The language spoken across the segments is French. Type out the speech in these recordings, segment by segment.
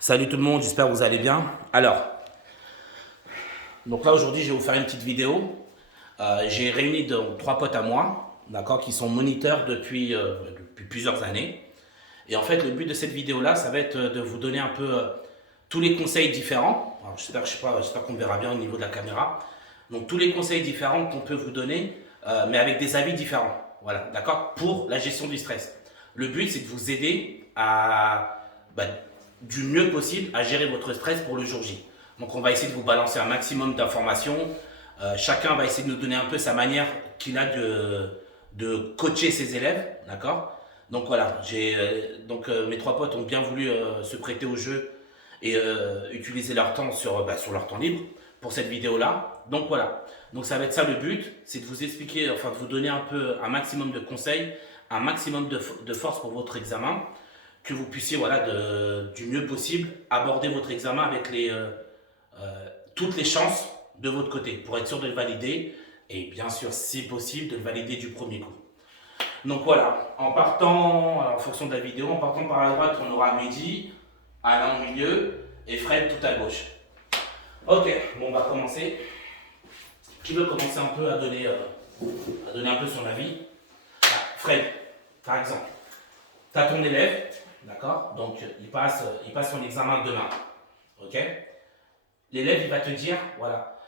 Salut tout le monde, j'espère que vous allez bien. Alors, donc là aujourd'hui je vais vous faire une petite vidéo. J'ai réuni trois potes à moi, d'accord, qui sont moniteurs depuis plusieurs années. Et en fait, le but de cette vidéo-là, ça va être de vous donner un peu tous les conseils différents. Alors, j'espère qu'on me verra bien au niveau de la caméra. Donc tous les conseils différents qu'on peut vous donner, mais avec des avis différents. Voilà, d'accord, pour la gestion du stress. Le but, c'est de vous aider à, bah, du mieux possible à gérer votre stress pour le jour J. Donc on va essayer de vous balancer un maximum d'informations. Chacun va essayer de nous donner un peu sa manière qu'il a de coacher ses élèves, d'accord. Donc voilà, mes trois potes ont bien voulu se prêter au jeu et utiliser leur temps sur leur temps libre pour cette vidéo-là. Donc voilà, donc ça va être ça le but, c'est de vous expliquer, enfin de vous donner un peu un maximum de conseils, un maximum de force pour votre examen, que vous puissiez voilà, du mieux possible aborder votre examen avec toutes les chances de votre côté pour être sûr de le valider et bien sûr si possible de le valider du premier coup. Donc voilà, en partant, en fonction de la vidéo, en partant par la droite, on aura Mehdi, Alain au milieu et Fred tout à gauche. Ok, bon on va commencer. Qui veut commencer un peu à donner un peu son avis? Fred, par exemple, tu as ton élève, d'accord? Donc il passe son examen demain, ok? L'élève il va te dire, voilà,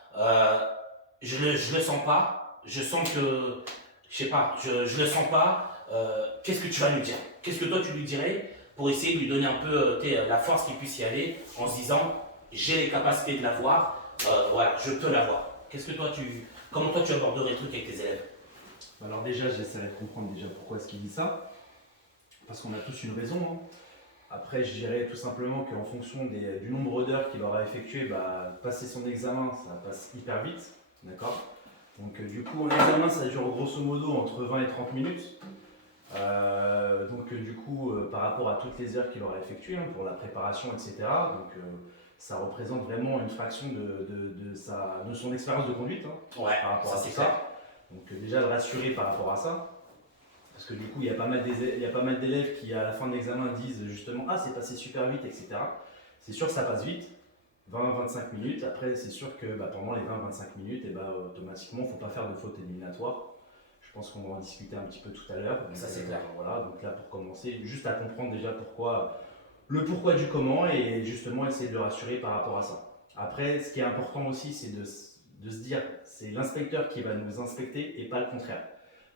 je le sens pas, je sens que, je sais pas, je le sens pas, qu'est-ce que tu vas lui dire? Qu'est-ce que toi tu lui dirais pour essayer de lui donner un peu la force qu'il puisse y aller en se disant, j'ai les capacités de l'avoir, voilà, je peux l'avoir. Comment toi tu aborderais le truc avec tes élèves? Alors déjà, j'essaierai de comprendre déjà pourquoi est-ce qu'il dit ça, parce qu'on a tous une raison, hein. Après, je dirais tout simplement qu'en fonction du nombre d'heures qu'il aura effectué, passer son examen, ça passe hyper vite, d'accord. Donc du coup, un examen, ça dure grosso modo entre 20 et 30 minutes. Par rapport à toutes les heures qu'il aura effectuées pour la préparation, etc. Ça représente vraiment une fraction de son expérience de conduite, hein, Ouais, par rapport ça à c'est tout clair. ça. Donc déjà de rassurer par rapport à ça, parce que du coup il y a pas mal d'élèves qui à la fin de l'examen disent justement ah c'est passé super vite, etc. C'est sûr que ça passe vite, 20-25 minutes. Après c'est sûr que pendant les 20-25 minutes, automatiquement il ne faut pas faire de faute éliminatoire. Je pense qu'on va en discuter un petit peu tout à l'heure. Ça c'est clair. Voilà, donc là pour commencer, juste à comprendre déjà le pourquoi du comment et justement essayer de le rassurer par rapport à ça. Après, ce qui est important aussi, c'est de se dire, c'est l'inspecteur qui va nous inspecter et pas le contraire.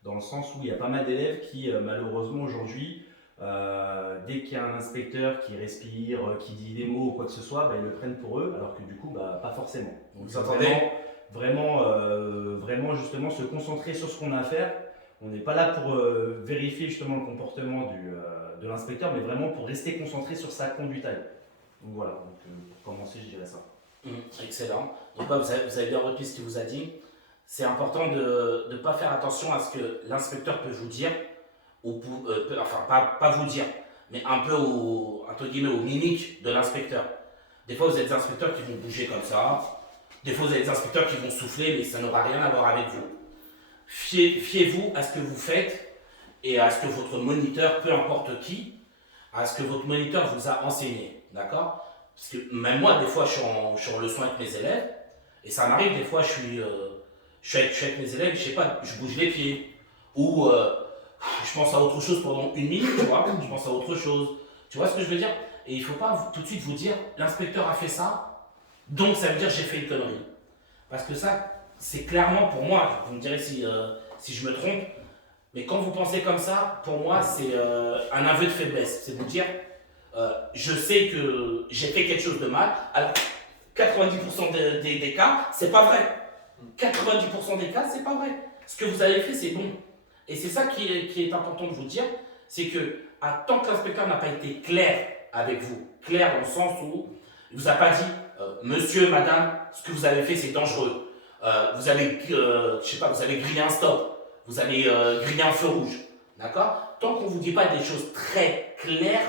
Dans le sens où il y a pas mal d'élèves qui, malheureusement aujourd'hui, dès qu'il y a un inspecteur qui respire, qui dit des mots ou quoi que ce soit, ils le prennent pour eux, alors que du coup, pas forcément. Donc Vous entendez? vraiment justement se concentrer sur ce qu'on a à faire. On n'est pas là pour vérifier justement le comportement de l'inspecteur, mais vraiment pour rester concentré sur sa conduite à lui. Donc voilà, pour commencer, je dirais ça. Excellent. Donc là, vous avez bien retenu ce qu'il vous a dit. C'est important de ne pas faire attention à ce que l'inspecteur peut vous dire, enfin pas vous dire, mais un peu entre guillemets, aux mimiques de l'inspecteur. Des fois, vous avez des inspecteurs qui vont bouger comme ça. Des fois, vous avez des inspecteurs qui vont souffler, mais ça n'aura rien à voir avec vous. Fiez-vous à ce que vous faites et à ce que votre moniteur, peu importe qui, à ce que votre moniteur vous a enseigné. D'accord? Parce que même moi, des fois, je suis en leçon avec mes élèves, et ça m'arrive, des fois, je suis avec mes élèves, je sais pas, je bouge les pieds, ou je pense à autre chose pendant une minute, tu vois, je pense à autre chose. Tu vois ce que je veux dire? Et il ne faut pas tout de suite vous dire, l'inspecteur a fait ça, donc ça veut dire que j'ai fait une connerie. Parce que ça, c'est clairement pour moi, vous me direz si je me trompe, mais quand vous pensez comme ça, pour moi, c'est un aveu de faiblesse. C'est vous dire, je sais que j'ai fait quelque chose de mal. Alors, 90% des cas, c'est pas vrai. 90% des cas, c'est pas vrai. Ce que vous avez fait, c'est bon. Et c'est ça qui est important de vous dire, c'est que tant que l'inspecteur n'a pas été clair avec vous, clair dans le sens où il vous a pas dit, monsieur, madame, ce que vous avez fait, c'est dangereux. Vous avez, je sais pas, vous avez grillé un stop, vous avez grillé un feu rouge, d'accord? Tant qu'on vous dit pas des choses très claires,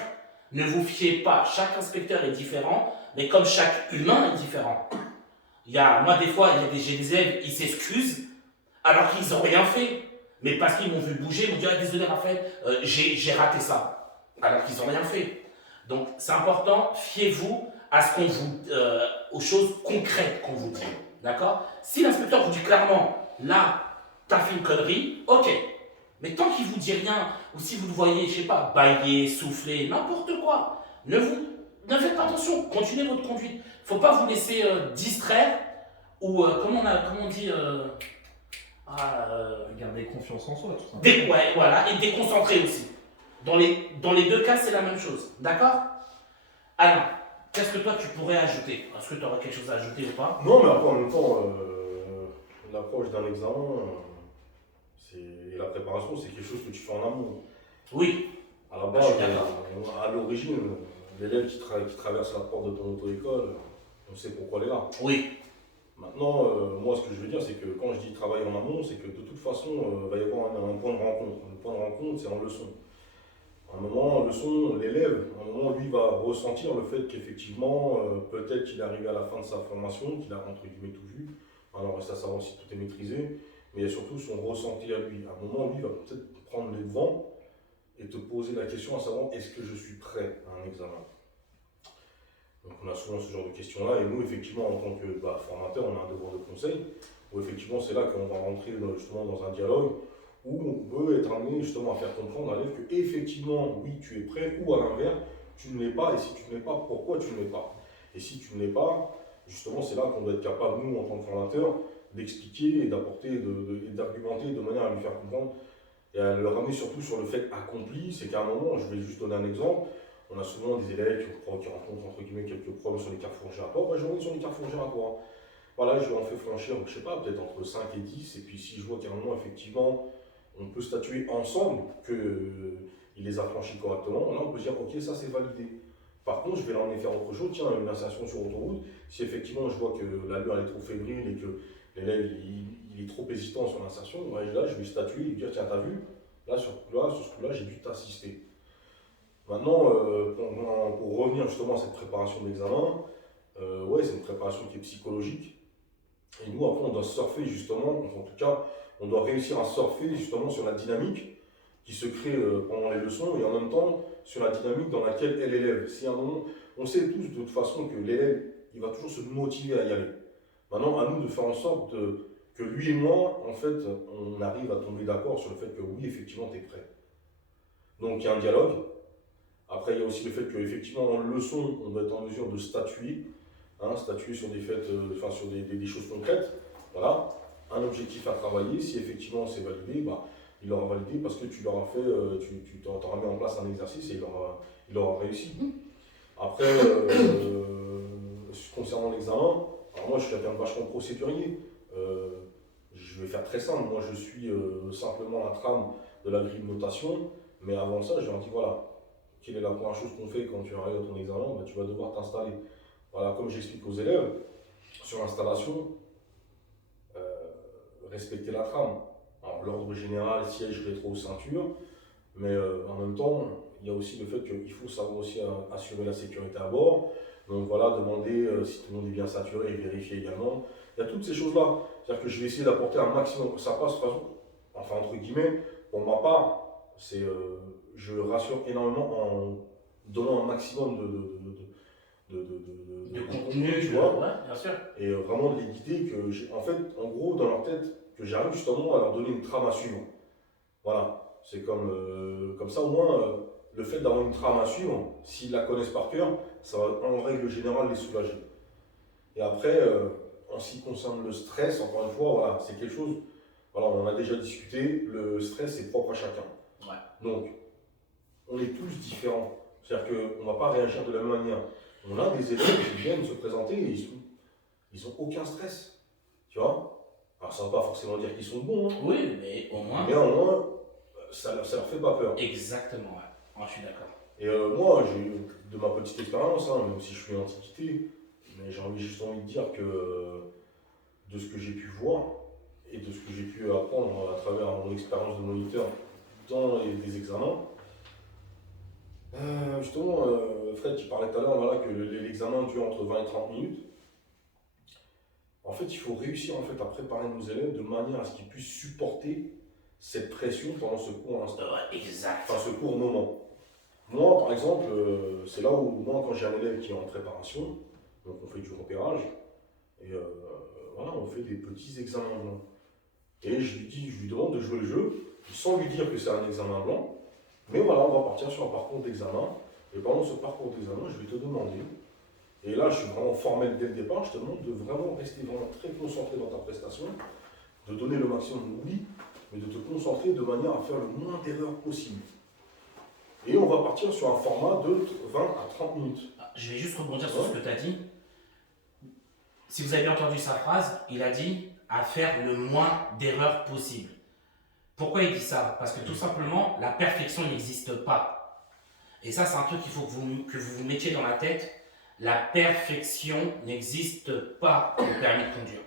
ne vous fiez pas. Chaque inspecteur est différent, mais comme chaque humain est différent. Moi, des fois, j'ai des élèves, ils s'excusent alors qu'ils n'ont rien fait. Mais parce qu'ils m'ont vu bouger, ils m'ont dit ah, désolé Raphaël, j'ai raté ça. Alors qu'ils n'ont rien fait. Donc c'est important, fiez-vous à ce qu'on vous, aux choses concrètes qu'on vous dit. D'accord? Si l'inspecteur vous dit clairement, là, t'as fait une connerie, ok. Mais tant qu'il vous dit rien, ou si vous le voyez, je sais pas, bailler, souffler, n'importe quoi, ne faites pas attention, continuez votre conduite. Faut pas vous laisser distraire, ou comment on dit, Garder confiance en soi, tout simplement. ouais, voilà, et déconcentrer aussi. Dans les deux cas, c'est la même chose. D'accord? Alain, qu'est-ce que toi tu pourrais ajouter? Est-ce que tu aurais quelque chose à ajouter ou pas? Non, mais après, en même temps, l'approche d'un examen, et la préparation, c'est quelque chose que tu fais en amont. Oui, À la je base, suis d'accord. à l'origine, l'élève qui traverse la porte de ton auto-école, on sait pourquoi elle est là. Oui, Maintenant, moi, ce que je veux dire, c'est que quand je dis travailler en amont, c'est que de toute façon, il va y avoir un point de rencontre. Le point de rencontre, c'est en leçon. À un moment, en leçon, l'élève, à un moment, lui, va ressentir le fait qu'effectivement, peut-être qu'il est arrivé à la fin de sa formation, qu'il a entre guillemets tout vu. Alors, reste à savoir si tout est maîtrisé, mais il y a surtout son ressenti à lui. À un moment, lui, il va peut-être prendre les devants et te poser la question à savoir est-ce que je suis prêt à un examen. Donc on a souvent ce genre de questions-là, et nous, effectivement, en tant que formateur, on a un devoir de conseil, où effectivement, c'est là qu'on va rentrer justement dans un dialogue, où on peut être amené justement à faire comprendre à l'élève que, effectivement, oui, tu es prêt, ou à l'inverse, tu ne l'es pas, et si tu ne l'es pas, pourquoi tu ne l'es pas. Et si tu ne l'es pas, justement, c'est là qu'on doit être capable, nous, en tant que formateur, d'expliquer et d'apporter, et d'argumenter de manière à lui faire comprendre, et à le ramener surtout sur le fait accompli. C'est qu'à un moment, je vais juste donner un exemple, on a souvent des élèves qui rencontrent entre guillemets quelques problèmes sur les carrefours giratoires. Je reviens sur les carrefours giratoires. Voilà, je lui en fais franchir, je sais pas, peut-être entre 5 et 10. Et puis si je vois qu'à un moment, effectivement, on peut statuer ensemble qu'il les a franchis correctement, là on peut dire, ok, ça c'est validé. Par contre, je vais l'emmener faire autre chose, tiens, une insertion sur autoroute. Si effectivement je vois que l'allure est trop fébrile et que l'élève il est trop hésitant sur l'insertion, ouais, là je vais statuer et lui dire, tiens, t'as vu, là sur ce coup-là, j'ai dû t'assister. Maintenant, pour revenir justement à cette préparation d'examen, ouais, c'est une préparation qui est psychologique. Et nous, après, on doit surfer justement, en tout cas, on doit réussir à surfer justement sur la dynamique qui se crée pendant les leçons et en même temps sur la dynamique dans laquelle est l'élève. Si à un moment, on sait tous de toute façon que l'élève, il va toujours se motiver à y aller. Maintenant, à nous de faire en sorte que lui et moi, en fait, on arrive à tomber d'accord sur le fait que oui, effectivement, tu es prêt. Donc, il y a un dialogue. Après, il y a aussi le fait qu'effectivement, en leçon, on doit être en mesure de statuer, statuer sur des faits, sur des choses concrètes. Voilà, un objectif à travailler. Si effectivement c'est validé, il aura validé parce que tu leur as fait, tu t'auras mis en place un exercice et il aura réussi. Après, concernant l'examen, alors moi je suis quelqu'un de vachement procédurier. Je vais faire très simple. Moi, je suis simplement la trame de la grille de notation, mais avant ça, je leur dis voilà. Quelle est la première chose qu'on fait quand tu arrives à ton examen? Tu vas devoir t'installer. Voilà, comme j'explique aux élèves, sur l'installation, respecter la trame. Alors, l'ordre général, siège, rétro, ceinture, mais en même temps, il y a aussi le fait qu'il faut savoir aussi assurer la sécurité à bord. Donc voilà, demander si tout le monde est bien saturé et vérifier également. Il y a toutes ces choses-là. C'est-à-dire que je vais essayer d'apporter un maximum. Ça passe de toute façon, enfin entre guillemets, pour ma part, c'est je rassure énormément en donnant un maximum de contenu, tu vois, ouais, bien sûr. et vraiment de les guider que en fait, en gros, dans leur tête, que j'arrive justement à leur donner une trame à suivre. Voilà, c'est comme ça au moins, le fait d'avoir une trame à suivre, s'ils la connaissent par cœur, ça va en règle générale les soulager. Et après, en ce qui concerne le stress, encore une fois, voilà, c'est quelque chose, voilà, on en a déjà discuté, le stress est propre à chacun. Ouais. Donc, on est tous différents. C'est-à-dire qu'on ne va pas réagir de la même manière. On a des élèves qui viennent se présenter et ils n'ont aucun stress. Tu vois? Alors ça ne va pas forcément dire qu'ils sont bons. Hein. Oui, mais au moins. Mais au moins, ça leur fait pas peur. Exactement, ouais. Moi, je suis d'accord. Et moi, de ma petite expérience, même si je suis antiquité, mais j'ai juste envie de dire que de ce que j'ai pu voir et de ce que j'ai pu apprendre à travers mon expérience de moniteur dans des examens, justement, Fred, tu parlais tout à l'heure voilà, que l'examen dure entre 20 et 30 minutes. En fait, il faut réussir en fait, à préparer nos élèves de manière à ce qu'ils puissent supporter cette pression pendant ce court instant. Ouais, exact. Enfin, ce court moment. Moi, par exemple, c'est là où, moi, quand j'ai un élève qui est en préparation, donc on fait du repérage, et voilà, on fait des petits examens blancs. Et je lui demande de jouer le jeu, sans lui dire que c'est un examen blanc, mais voilà, on va partir sur un parcours d'examen, et pendant ce parcours d'examen, je vais te demander, et là je suis vraiment formel dès le départ, je te demande de vraiment rester vraiment très concentré dans ta prestation, de donner le maximum, oui, mais de te concentrer de manière à faire le moins d'erreurs possible. Et on va partir sur un format de 20 à 30 minutes. Je vais juste rebondir sur ce que tu as dit. Si vous avez bien entendu sa phrase, il a dit à faire le moins d'erreurs possible. Pourquoi il dit ça? Parce que tout simplement, la perfection n'existe pas. Et ça, c'est un truc qu'il faut que vous vous mettiez dans la tête. La perfection n'existe pas au permis de conduire.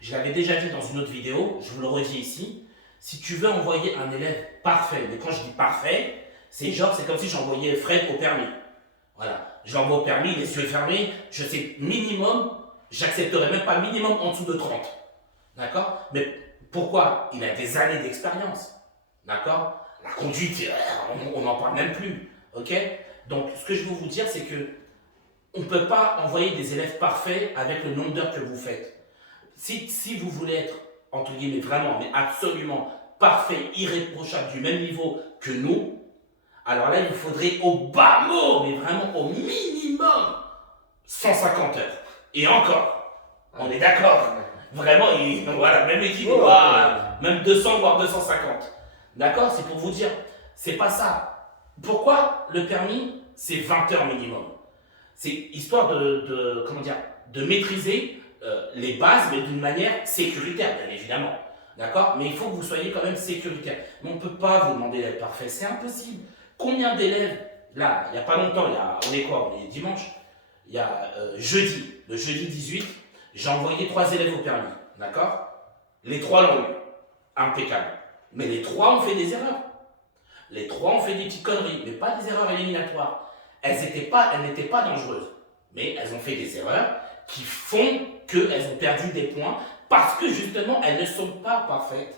Je l'avais déjà dit dans une autre vidéo, je vous le redis ici. Si tu veux envoyer un élève parfait, mais quand je dis parfait, c'est comme si j'envoyais Fred au permis. Voilà, je l'envoie au permis, les yeux fermés, je sais minimum, j'accepterai même pas minimum en dessous de 30. D'accord? Mais pourquoi? Il a des années d'expérience. D'accord? La conduite, on n'en parle même plus. Ok? Donc, ce que je veux vous dire, c'est que on ne peut pas envoyer des élèves parfaits avec le nombre d'heures que vous faites. Si vous voulez être, entre guillemets, vraiment, mais absolument parfait, irréprochable, du même niveau que nous, alors là, il vous faudrait au bas mot, mais vraiment au minimum, 150 heures. Et encore, on est d'accord. Vraiment, voilà, même l'équipe, même 200, voire 250. D'accord? C'est pour vous dire, c'est pas ça. Pourquoi le permis, c'est 20 heures minimum? C'est histoire comment dire, de maîtriser les bases, mais d'une manière sécuritaire, bien évidemment. D'accord? Mais il faut que vous soyez quand même sécuritaire. Mais on ne peut pas vous demander d'être parfait, c'est impossible. Combien d'élèves, là, il n'y a pas longtemps, on est quoi? On est dimanche. Il y a jeudi, le jeudi 18, j'ai envoyé 3 élèves au permis. D'accord? Les 3 l'ont eu. Impeccable. Mais les 3 ont fait des erreurs. Les 3 ont fait des petites conneries, mais pas des erreurs éliminatoires. Elles n'étaient pas dangereuses, mais elles ont fait des erreurs qui font qu'elles ont perdu des points parce que justement, elles ne sont pas parfaites.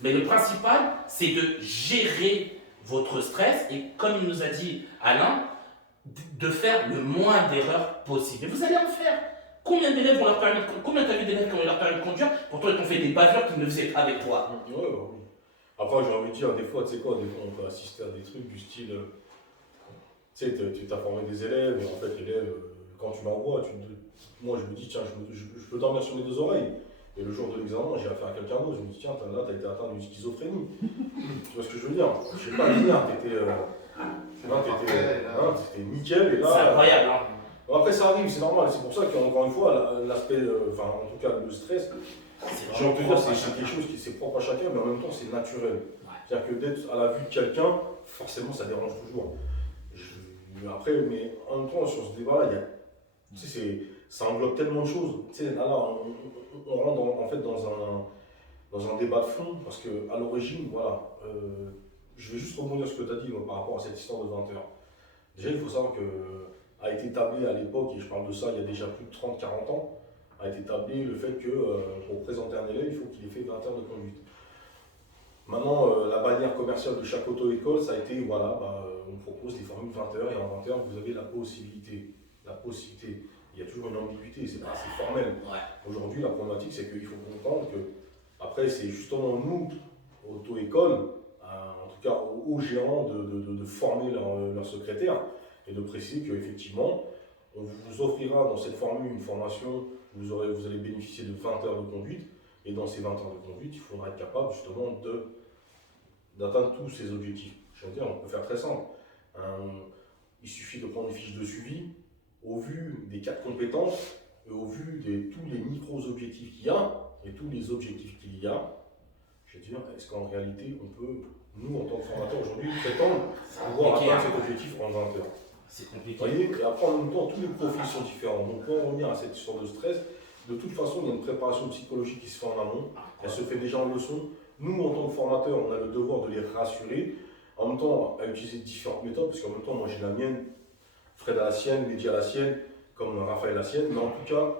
Mais le principal, c'est de gérer votre stress et, comme il nous a dit Alain, de faire le moins d'erreurs possible. Et vous allez en faire. Combien d'élèves ont leur permis de conduire? Combien t'as vu d'élèves qui ont eu leur permis de conduire? Pourtant, ils t'ont fait des bavures qu'ils ne faisaient pas avec toi. Ouais, oui. Après, j'ai envie de dire, des fois, tu sais quoi, des fois, on peut assister à des trucs du style, tu sais, tu t'as formé des élèves, et en fait, l'élève, quand tu l'envoies, moi, je me dis, tiens, je peux dormir sur mes 2 oreilles. Et le jour de l'examen, j'ai affaire à quelqu'un d'autre, je me dis, tiens, là, t'as été atteint d'une schizophrénie. Tu vois ce que je veux dire? Je sais pas, hier, t'étais nickel, et là. C'est incroyable, hein? Après, ça arrive, c'est normal, c'est pour ça qu'encore une fois, l'aspect, enfin, en tout cas, le stress, j'ai envie de dire, c'est quelque chose qui est propre à chacun, mais en même temps, c'est naturel. Ouais. C'est-à-dire que d'être à la vue de quelqu'un, forcément, ça dérange toujours. Après, mais en même temps, sur ce débat-là, tu sais, ça englobe tellement de choses. Tu sais, là, on rentre en fait dans un débat de fond, parce qu'à l'origine, voilà, je vais juste rebondir sur ce que tu as dit par rapport à cette histoire de 20 heures. Déjà, il faut savoir que a été établi à l'époque, et je parle de ça il y a déjà plus de 30-40 ans, a été établi le fait que pour présenter un élève, il faut qu'il ait fait 20 heures de conduite. Maintenant, la bannière commerciale de chaque auto-école, ça a été, voilà, on propose des formules 20 heures, et en 20 heures, vous avez la possibilité. La possibilité. Il y a toujours une ambiguïté, c'est pas assez formel. Ouais. Aujourd'hui, la problématique, c'est qu'il faut comprendre que, après, c'est justement nous, auto-école, en tout cas aux gérants, de former leurs secrétaires, et de préciser qu'effectivement, on vous offrira dans cette formule une formation, vous allez bénéficier de 20 heures de conduite, et dans ces 20 heures de conduite, il faudra être capable justement d'atteindre tous ces objectifs. Je veux dire, on peut faire très simple. Il suffit de prendre une fiche de suivi, au vu des 4 compétences, et au vu de tous les micro-objectifs qu'il y a, et tous les objectifs qu'il y a, je veux dire, est-ce qu'en réalité, on peut, nous, en tant que formateurs aujourd'hui, prétendre pouvoir atteindre cet objectif en 20 heures? C'est compliqué. Vous voyez, et après, en même temps, tous les profils sont différents. Donc, pour en revenir à cette histoire de stress, de toute façon, il y a une préparation psychologique qui se fait en amont. Elle se fait déjà en leçon. Nous, en tant que formateurs, on a le devoir de les rassurer. En même temps, à utiliser différentes méthodes, parce qu'en même temps, moi, j'ai la mienne, Fred a la sienne, Mehdi a la sienne, comme Raphaël a la sienne. Mais en tout cas,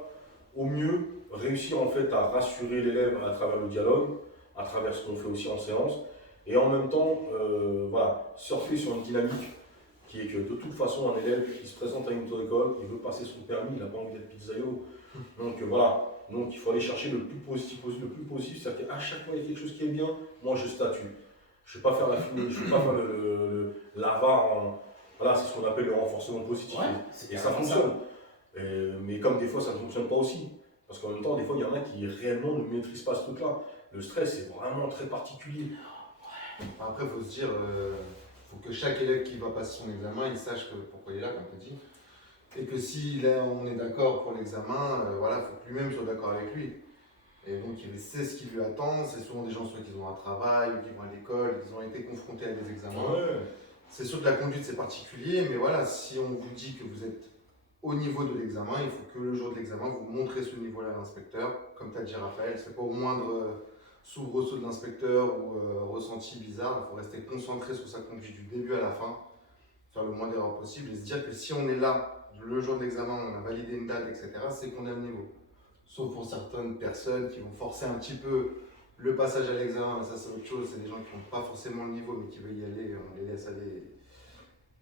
au mieux, réussir en fait à rassurer l'élève à travers le dialogue, à travers ce qu'on fait aussi en séance. Et en même temps, voilà, surfer sur une dynamique qui qui est que de toute façon, un élève qui se présente à une auto-école, il veut passer son permis, il n'a pas envie d'être pizzaïolo. Donc voilà, donc il faut aller chercher le plus positif possible, c'est-à-dire qu'à chaque fois il y a quelque chose qui est bien, moi je statue. Je ne vais pas faire la fumée, je ne vais pas faire l'avare, voilà, c'est ce qu'on appelle le renforcement positif. Ouais, et ça fonctionne. Mais comme des fois ça ne fonctionne pas aussi. Parce qu'en même temps, des fois, il y en a qui réellement ne maîtrisent pas ce truc-là. Le stress, c'est vraiment très particulier. Après, il faut se dire, faut que chaque élève qui va passer son examen, il sache pourquoi il est là, comme tu dis. Et que si là, on est d'accord pour l'examen, voilà, il faut que lui-même soit d'accord avec lui. Et donc, il sait ce qui lui attend. C'est souvent des gens soit qui ont un travail, ou qui vont à l'école, qui ont été confrontés à des examens. Ouais. C'est sûr que la conduite, c'est particulier, mais voilà, si on vous dit que vous êtes au niveau de l'examen, il faut que le jour de l'examen, vous montrez ce niveau-là à l'inspecteur. Comme tu as dit, Raphaël, c'est pas au moindre soubresaut de l'inspecteur ou ressenti bizarre. Il faut rester concentré sur sa conduite du début à la fin, faire le moins d'erreurs possible et se dire que si on est là le jour de l'examen, on a validé une date, etc., c'est qu'on est au niveau. Sauf pour certaines personnes qui vont forcer un petit peu le passage à l'examen, ça c'est autre chose, c'est des gens qui n'ont pas forcément le niveau mais qui veulent y aller, on les laisse aller,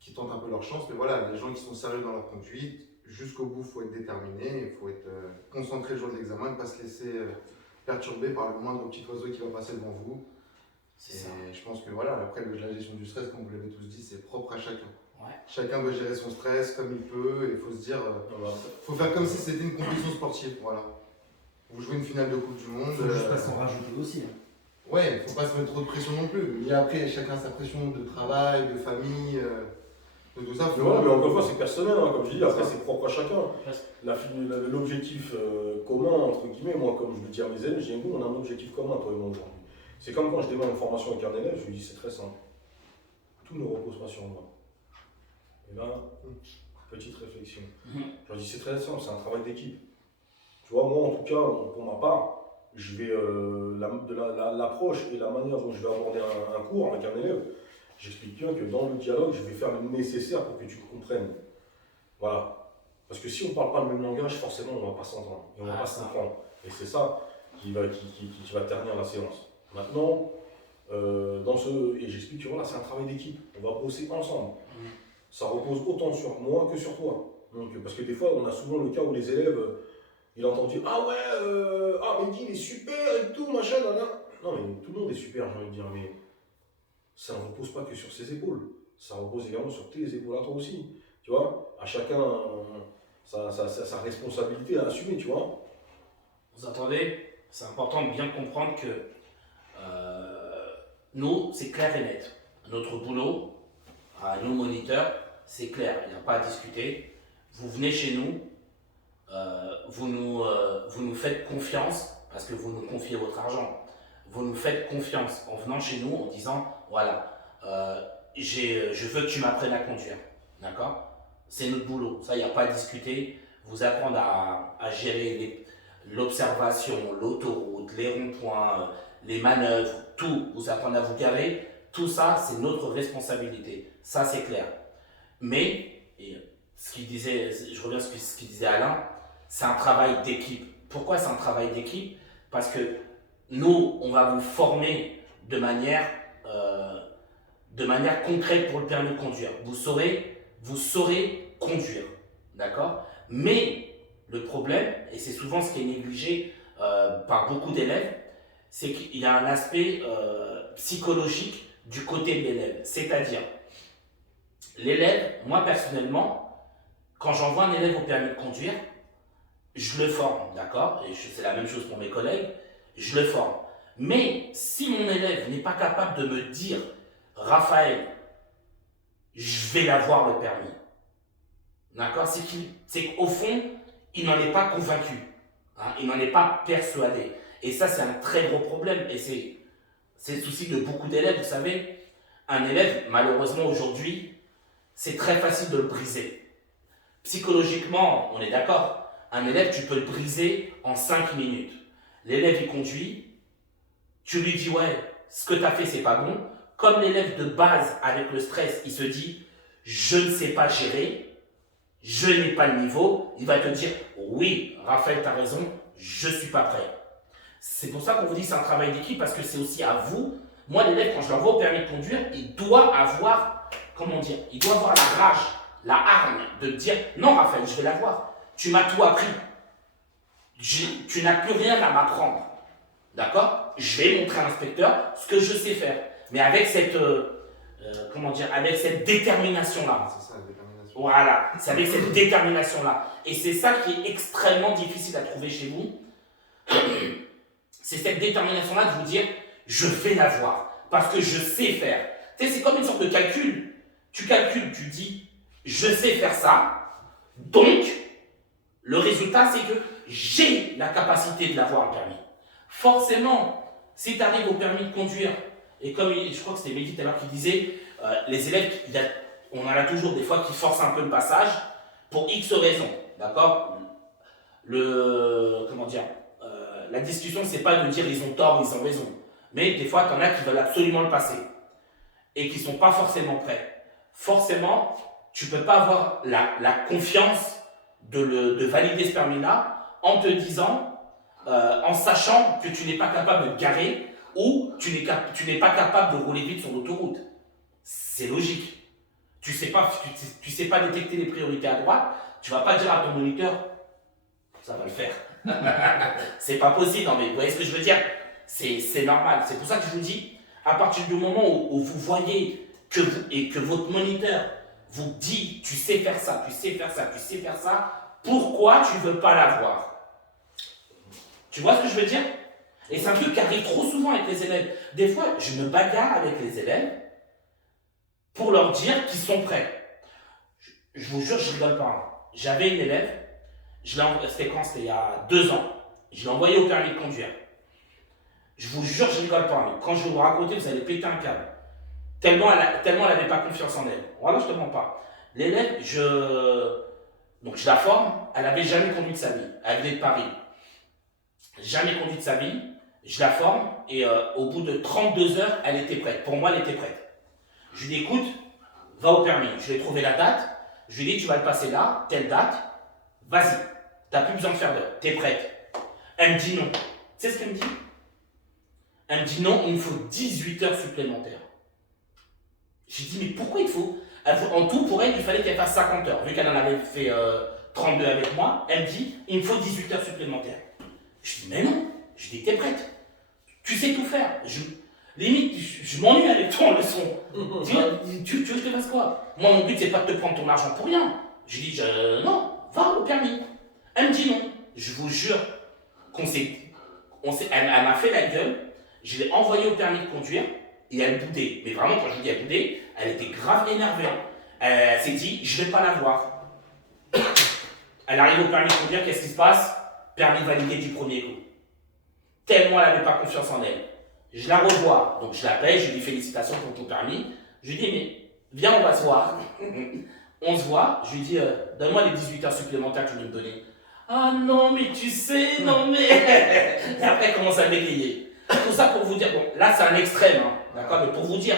qui tentent un peu leur chance. Mais voilà, les gens qui sont sérieux dans leur conduite, jusqu'au bout, il faut être déterminé, il faut être concentré le jour de l'examen, ne pas se laisser perturber par le moindre petit oiseau qui va passer devant vous. C'est ça. Je pense que voilà, après la gestion du stress, comme vous l'avez tous dit, c'est propre à chacun. Ouais. Chacun doit gérer son stress comme il peut, et il faut se dire, faut faire comme si c'était une compétition sportive, voilà. Vous jouez une finale de Coupe du Monde. Il faut juste pas s'en rajouter aussi. Ouais, faut pas se mettre trop de pression non plus. Mais après, chacun sa pression de travail, de famille, de tout ça. Mais voilà, mais encore une fois, c'est personnel, hein, comme je dis, après c'est propre à chacun. Ouais. L'objectif commun, entre guillemets, moi, comme je le dis à mes élèves, je dis, on a un objectif commun, toi et moi, aujourd'hui. C'est comme quand je démarre une formation avec un élève, je lui dis, c'est très simple. Tout ne repose pas sur moi. Et là, petite réflexion. Je leur dis, c'est très simple, c'est un travail d'équipe. Tu vois, moi, en tout cas, pour ma part, je vais, l'approche et la manière dont je vais aborder un cours avec un élève, j'explique bien que dans le dialogue, je vais faire le nécessaire pour que tu comprennes. Voilà. Parce que si on ne parle pas le même langage, forcément, on ne va pas s'entendre. Et on ne va pas se comprendre. Et c'est ça qui va ternir la séance. Maintenant, et j'explique que voilà, c'est un travail d'équipe. On va bosser ensemble. Ça repose autant sur moi que sur toi. Donc, parce que des fois, on a souvent le cas où les élèves, ils ont entendu « Ah ouais, Mehdi, il est super et tout, machin, nan. » Non, mais tout le monde est super, j'ai envie de dire, mais ça ne repose pas que sur ses épaules. Ça repose également sur tes épaules à toi aussi. Tu vois, à chacun sa responsabilité à assumer, tu vois. Vous entendez? C'est important de bien comprendre que nous, c'est clair et net. Notre boulot, à nos moniteurs, c'est clair, il n'y a pas à discuter. Vous venez chez nous, vous nous faites confiance parce que vous nous confiez votre argent. Vous nous faites confiance en venant chez nous en disant, voilà, je veux que tu m'apprennes à conduire. D'accord? C'est notre boulot, ça, il n'y a pas à discuter. Vous apprendre à gérer l'observation, l'autoroute, les ronds-points, les manœuvres, tout. Vous apprendre à vous garer, tout ça, c'est notre responsabilité. Ça, c'est clair. Mais, ce qu'il disait, je reviens sur ce qu'il disait Alain, c'est un travail d'équipe. Pourquoi c'est un travail d'équipe? Parce que nous, on va vous former de manière concrète pour le permis de conduire. Vous saurez conduire, d'accord? Mais le problème, et c'est souvent ce qui est négligé par beaucoup d'élèves, c'est qu'il y a un aspect psychologique du côté de l'élève. C'est-à-dire, l'élève, moi personnellement, quand j'envoie un élève au permis de conduire, je le forme, d'accord? Et c'est la même chose pour mes collègues, je le forme. Mais si mon élève n'est pas capable de me dire, Raphaël, je vais l'avoir le permis, d'accord? C'est qu'au fond, il n'en est pas convaincu, hein? Il n'en est pas persuadé. Et ça, c'est un très gros problème. Et c'est le souci de beaucoup d'élèves. Vous savez, un élève, malheureusement aujourd'hui, c'est très facile de le briser. Psychologiquement, on est d'accord. Un élève, tu peux le briser en 5 minutes. L'élève, il conduit. Tu lui dis, ouais, ce que tu as fait, c'est pas bon. Comme l'élève de base, avec le stress, il se dit, je ne sais pas gérer, je n'ai pas le niveau, il va te dire, oui, Raphaël, tu as raison, je ne suis pas prêt. C'est pour ça qu'on vous dit que c'est un travail d'équipe, parce que c'est aussi à vous Moi, l'élève, quand je l'envoie au permis de conduire, il doit avoir, comment dire, il doit avoir la rage, la hargne de dire non, Raphaël, je vais l'avoir. Tu m'as tout appris. Tu n'as plus rien à m'apprendre. D'accord? Je vais montrer à l'inspecteur ce que je sais faire. Mais avec cette, comment dire, avec cette détermination-là. C'est ça, la détermination. Voilà, c'est avec cette détermination-là. Et c'est ça qui est extrêmement difficile à trouver chez vous. C'est cette détermination-là de vous dire, je vais l'avoir, parce que je sais faire. Tu sais, c'est comme une sorte de calcul. Tu calcules, tu dis, je sais faire ça, donc, le résultat, c'est que j'ai la capacité de l'avoir, le permis. Forcément, si tu arrives au permis de conduire, et comme je crois que c'était Mehdi tout à l'heure qui disait, les élèves, on en a toujours des fois qui forcent un peu le passage, pour X raisons, d'accord? Comment dire, la discussion, c'est pas de dire ils ont tort, ils ont raison. Mais des fois, tu en as qui veulent absolument le passer et qui sont pas forcément prêts. Forcément, tu peux pas avoir la confiance de valider ce permis-là en te disant, en sachant que tu n'es pas capable de te garer ou tu n'es pas capable de rouler vite sur l'autoroute. C'est logique. Tu sais pas détecter les priorités à droite, tu vas pas dire à ton moniteur, ça va le faire. C'est pas possible, non mais vous voyez ce que je veux dire? C'est normal. C'est pour ça que je vous dis, à partir du moment où vous voyez que votre moniteur vous dit, tu sais faire ça, tu sais faire ça, tu sais faire ça, pourquoi tu veux pas l'avoir? Tu vois ce que je veux dire? Et c'est un truc qui arrive trop souvent avec les élèves. Des fois, je me bagarre avec les élèves pour leur dire qu'ils sont prêts. Je vous jure, je ne rigole pas. J'avais une élève, c'était quand? C'était il y a 2 ans. Je l'ai envoyée au permis de conduire. Je vous jure, je ne rigole pas. Mais quand je vais vous raconter, vous allez péter un câble. Tellement elle n'avait pas confiance en elle. Voilà, je ne te mens pas. L'élève, donc je la forme, elle n'avait jamais conduit de sa vie. Elle venait de Paris. Jamais conduit de sa vie. Je la forme et au bout de 32 heures, elle était prête. Pour moi, elle était prête. Je lui dis, écoute, va au permis. Je lui ai trouvé la date. Je lui ai dit, tu vas le passer là, telle date. Vas-y. Tu n'as plus besoin de faire d'heure. Tu es prête. Elle me dit non. Tu sais ce qu'elle me dit? Elle me dit non, il me faut 18 heures supplémentaires. J'ai dit, mais pourquoi il faut? En tout, pour elle, il fallait qu'elle fasse 50 heures. Vu qu'elle en avait fait 32 avec moi, elle me dit, il me faut 18 heures supplémentaires. Je dis, mais non. Je dis, t'es prête. Tu sais tout faire. Limite, je m'ennuie avec toi en leçon. Tu veux que je te fasse quoi? Moi, mon but, c'est pas de te prendre ton argent pour rien. Je dis, non, va au permis. Elle me dit non. Je vous jure elle m'a fait la gueule. Je l'ai envoyée au permis de conduire et elle boudait. Mais vraiment, quand je vous dis elle boudait, elle était grave énervée. Elle s'est dit, je vais pas l'avoir. Elle arrive au permis de conduire, qu'est-ce qui se passe? Permis validé du premier coup. Tellement elle n'avait pas confiance en elle. Je la revois, donc je l'appelle, je lui dis félicitations pour ton permis. Je lui dis, mais viens, on va se voir. On se voit, je lui dis, donne-moi les 18 heures supplémentaires que tu veux me donner. Ah non, mais tu sais, non mais... Et après, elle commence à bégayer. Tout ça pour vous dire, bon, là c'est un extrême, hein, d'accord, mais pour vous dire,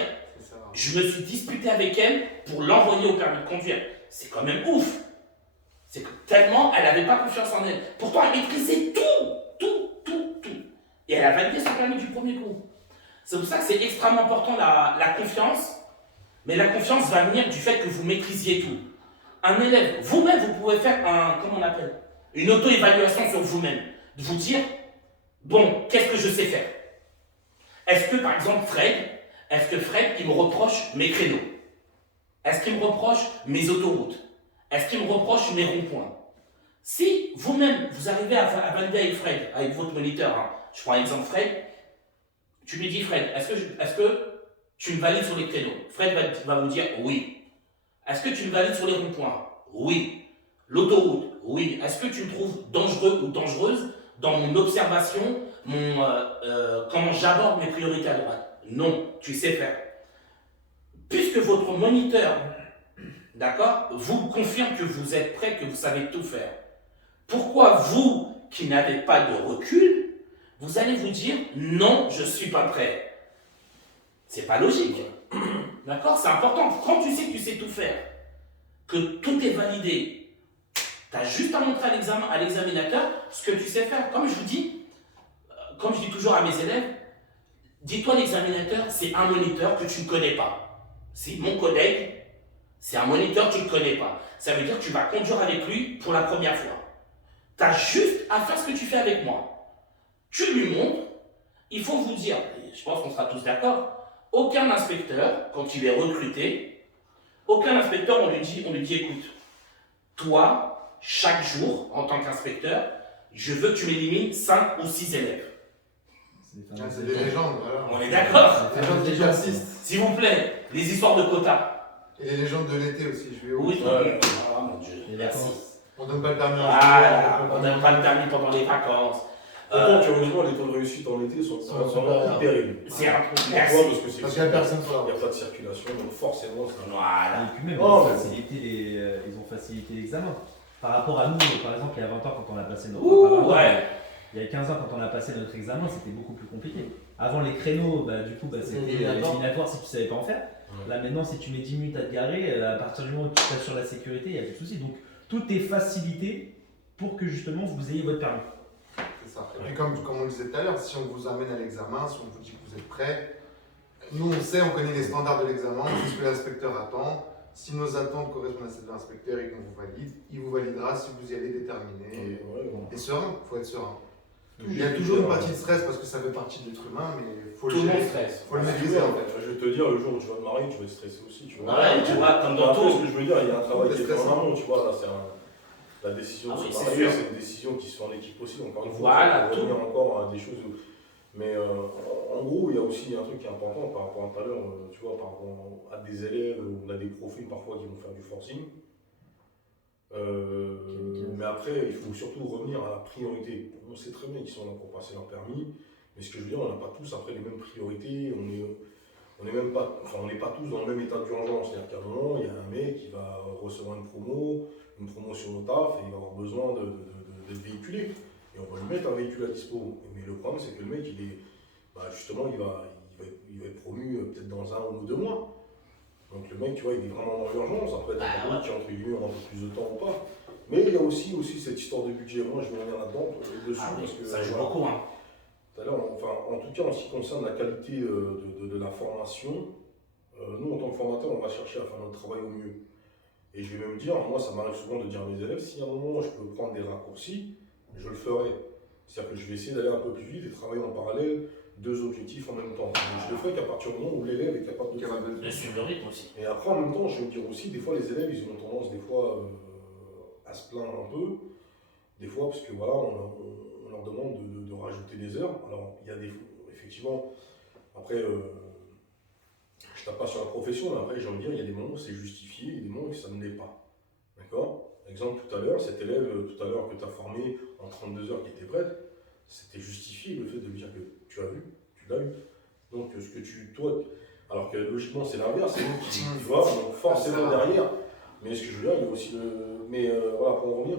je me suis disputé avec elle pour l'envoyer au permis de conduire. C'est quand même ouf. C'est que tellement elle n'avait pas confiance en elle. Pourtant, elle maîtrisait tout. Et elle a validé son permis du premier coup. C'est pour ça que c'est extrêmement important la confiance. Mais la confiance va venir du fait que vous maîtrisiez tout. Un élève, vous-même, vous pouvez faire comment on appelle? Une auto-évaluation sur vous-même. De vous dire, bon, qu'est-ce que je sais faire? Est-ce que, par exemple, Fred, il me reproche mes créneaux? Est-ce qu'il me reproche mes autoroutes? Est-ce qu'il me reproche mes ronds-points? Si vous-même, vous arrivez à valider avec Fred, avec votre moniteur, hein, je prends l'exemple Fred, tu lui dis, Fred, est-ce que tu me valides sur les créneaux? Fred va vous dire oui. Est-ce que tu me valides sur les ronds-points? Oui. L'autoroute? Oui. Est-ce que tu me trouves dangereux ou dangereuse dans mon observation, comment j'aborde mes priorités à droite? Non, tu sais faire. Puisque votre moniteur, d'accord, vous confirme que vous êtes prêt, que vous savez tout faire, pourquoi vous, qui n'avez pas de recul, vous allez vous dire non, je ne suis pas prêt? C'est pas logique. D'accord? C'est important. Quand tu sais que tu sais tout faire, que tout est validé, tu as juste à montrer à l'examinateur ce que tu sais faire. Comme je dis toujours à mes élèves, dis-toi l'examinateur, c'est un moniteur que tu ne connais pas. C'est mon collègue, c'est un moniteur que tu ne connais pas. Ça veut dire que tu vas conduire avec lui pour la première fois. Tu as juste à faire ce que tu fais avec moi. Tu lui montres, il faut vous dire, et je pense qu'on sera tous d'accord, aucun inspecteur, quand il est recruté, aucun inspecteur, on lui dit, écoute, toi, chaque jour, en tant qu'inspecteur, je veux que tu m'élimines 5 ou 6 élèves. C'est des légendes, voilà. On est d'accord? Des légendes qui persistent. S'il vous plaît, les histoires de quotas. Et les légendes de l'été aussi, je vais où? Oui, Ouais. ah mon Dieu, Les merci. vacances. On donne pas le permis en Ah, juillet, on donne pas le permis pendant les vacances. Pourtant, curieusement, les taux de réussite en été sont vraiment hyper élevés. C'est un truc, Pourquoi? merci. Parce que c'est Parce qu'il n'y a personne pour il la n'y a pas de circulation, donc forcément, ça. Voilà. Et puis même, Oh, ils ont facilité l'examen. Par rapport à nous, par exemple, il y a 20 ans, quand on a passé notre. Ouh, pas 20 ans, ouais. Il y a 15 ans, quand on a passé notre examen, c'était beaucoup plus compliqué. Avant les créneaux, c'était éliminatoire si tu savais pas en faire. Ouais. Là maintenant, si tu mets 10 minutes à te garer, à partir du moment où tu t'assures la sécurité, il n'y a plus de souci. Donc tout est facilité pour que justement vous ayez votre permis. C'est ça. Et puis comme on le disait tout à l'heure, si on vous amène à l'examen, si on vous dit que vous êtes prêt, nous on sait, on connaît les standards de l'examen, on sait ce que l'inspecteur attend. Si nos attentes correspondent à celles de l'inspecteur et qu'on vous valide, il vous validera si vous y allez déterminé. Et serein, il faut être serein. Il y a toujours une partie de stress parce que ça fait partie de l'être humain, mais il faut Tout le le monde gérer. stresse. Faut le Je maîtriser en fait. vais te dire, le jour où tu vas te marier, tu vas être stressé aussi, tu vois. Ouais, tu vois, comme dans Après, ce tout. que je veux dire, il y a un travail qui est fait en Stressant. amont, tu vois. Là, c'est la décision Ah de oui, se c'est marier, sûr. c'est une décision qui se fait en équipe aussi. Encore une fois, Voilà, on va revenir encore à des choses. Mais en gros, il y a aussi un truc qui est important par rapport à tout à l'heure, tu vois, par rapport à des élèves, on a des profils parfois qui vont faire du forcing. Mais après, il faut surtout revenir à la priorité. On sait très bien qu'ils sont là pour passer leur permis, mais ce que je veux dire, on n'a pas tous après les mêmes priorités. On n'est même pas, enfin, on n'est pas tous dans le même état d'urgence. C'est-à-dire qu'à un moment, il y a un mec qui va recevoir une promotion au taf, et il va avoir besoin d'être véhiculé. Et on va lui mettre un véhicule à dispo. Mais le problème, c'est que le mec, justement, il va être promu peut-être dans 1 ou 2 mois. Donc le mec, tu vois, il est vraiment dans l'urgence. Après, t'as un qui entre guillemets aura un peu plus de temps ou pas. Mais il y a aussi cette histoire de budget. Moi, je vais revenir là-dedans, dessus, Ah oui, parce que ça joue beaucoup, hein. tout à l'heure, en tout cas, en ce qui concerne la qualité de la formation, nous, en tant que formateur, on va chercher à faire notre travail au mieux. Et je vais même dire, moi, ça m'arrive souvent de dire à mes élèves, si à un moment je peux prendre des raccourcis, je le ferai. C'est-à-dire que je vais essayer d'aller un peu plus vite et travailler en parallèle 2 objectifs en même temps. Donc, je le ferai qu'à partir du moment où l'élève est capable de le faire. De suivre le rythme aussi. Et après, en même temps, je vais me dire aussi, des fois, les élèves, ils ont tendance, des fois, à se plaindre un peu. Des fois, parce que voilà, on leur demande de rajouter des heures. Alors, il y a des, effectivement, après, je tape pas sur la profession, mais après, j'ai envie de dire, il y a des moments où c'est justifié et des moments où ça ne l'est pas. D'accord? Exemple, tout à l'heure, cet élève, tout à l'heure, que tu as formé en 32 heures qui était prête, c'était justifié le fait de lui dire que tu as vu, tu l'as eu. Donc, ce que toi, alors que logiquement, c'est l'inverse, c'est nous qui vois, donc forcément derrière. Mais ce que je veux dire, il y a aussi le. Mais voilà, pour en revenir,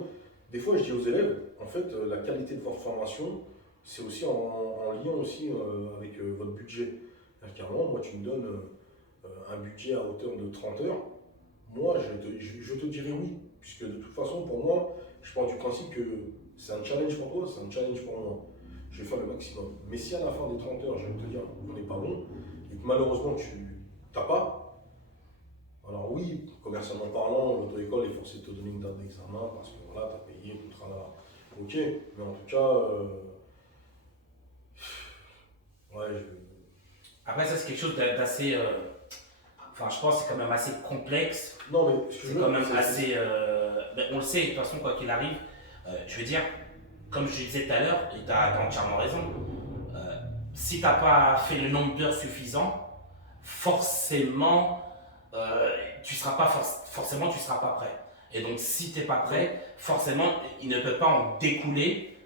des fois, je dis aux élèves, en fait, la qualité de votre formation, c'est aussi en lien aussi avec votre budget. C'est-à-dire qu'à un moment, moi, tu me donnes un budget à hauteur de 30 heures, moi, je te dirais oui. Puisque de toute façon, pour moi, je pars du principe que c'est un challenge pour toi, c'est un challenge pour moi. Je vais faire le maximum. Mais si à la fin des 30 heures, je vais te dire, on n'est pas bon, et que malheureusement, tu n'as pas, alors oui, commercialement parlant, l'auto-école est forcée de te donner une date d'examen parce que voilà, tu as payé, tout le tralala. Ok, mais en tout cas, Après, ça, c'est quelque chose d'assez. Enfin, je pense que c'est quand même assez complexe. Non, mais ce que je C'est veux quand dire, même assez. On le sait, de toute façon, quoi qu'il arrive, je veux dire, comme je disais tout à l'heure, et tu as entièrement raison, si tu n'as pas fait le nombre d'heures suffisant, forcément, tu ne seras pas prêt. Et donc, si tu n'es pas prêt, forcément, il ne peut pas en découler